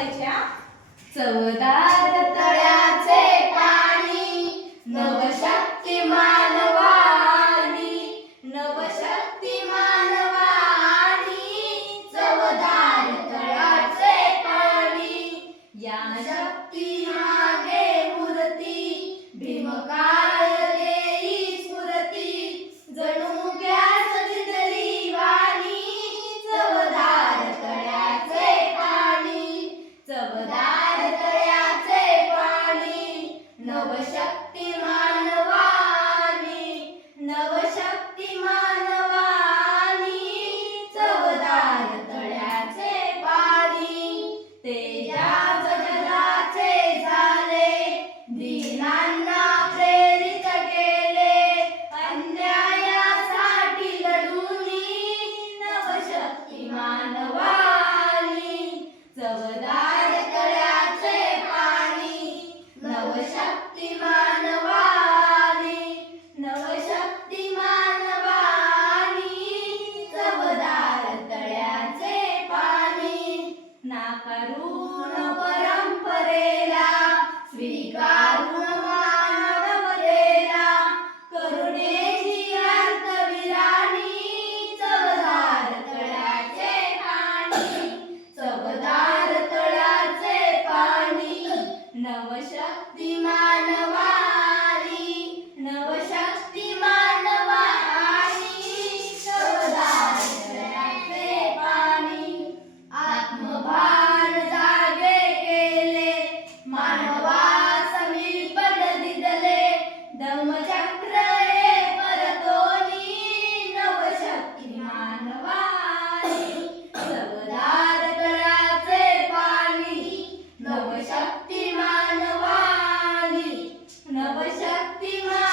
वाचायच्या. चवदार तळ्याचे पाणी नवशक्तिमान वाणी, नवशक्तिमान वाणी, चवदार तळ्याचे पाणी. या शक्ती मागे मूर्ती भीमकाय देई स्फुरती, जणू ग्यास दिदली वाणी, चवदार तळ्याचे पाणी, चवदार तळ्याचे पाणी, नवशक्तिमान वाणी, नवशक्तिमान वाणी, चवदार तळ्याचे पाणी. तेजाब जगाचे झाले, दीनांना प्रेरित केले, अन्यायासाठी लढूनी, नवशक्तिमान वाणी, चवदार तळ्याचे पाणी, नवशक्तिमान वाणी, नवशक्तिमान वाणी, चवदार तळ्याचे पाणी. नाकारून परंपरेला, स्वीकारून मानवतेला, करुणेची अर्थविराणी, चवदार तळ्याचे पाणी, चवदार तळ्याचे पाणी, नवशक्तिमान वाणी, नवशक्तिमान वाणी, चवदार तळ्याचे पाणी. आत्मभान जागे केले, मानवासमीपन दिदले, धम्मचक्र हे परतोनी, नवशक्तिमान वाणी, चवदार तळ्याचे पाणी, नवशक्तिमान वाणी, नवशक्तिमान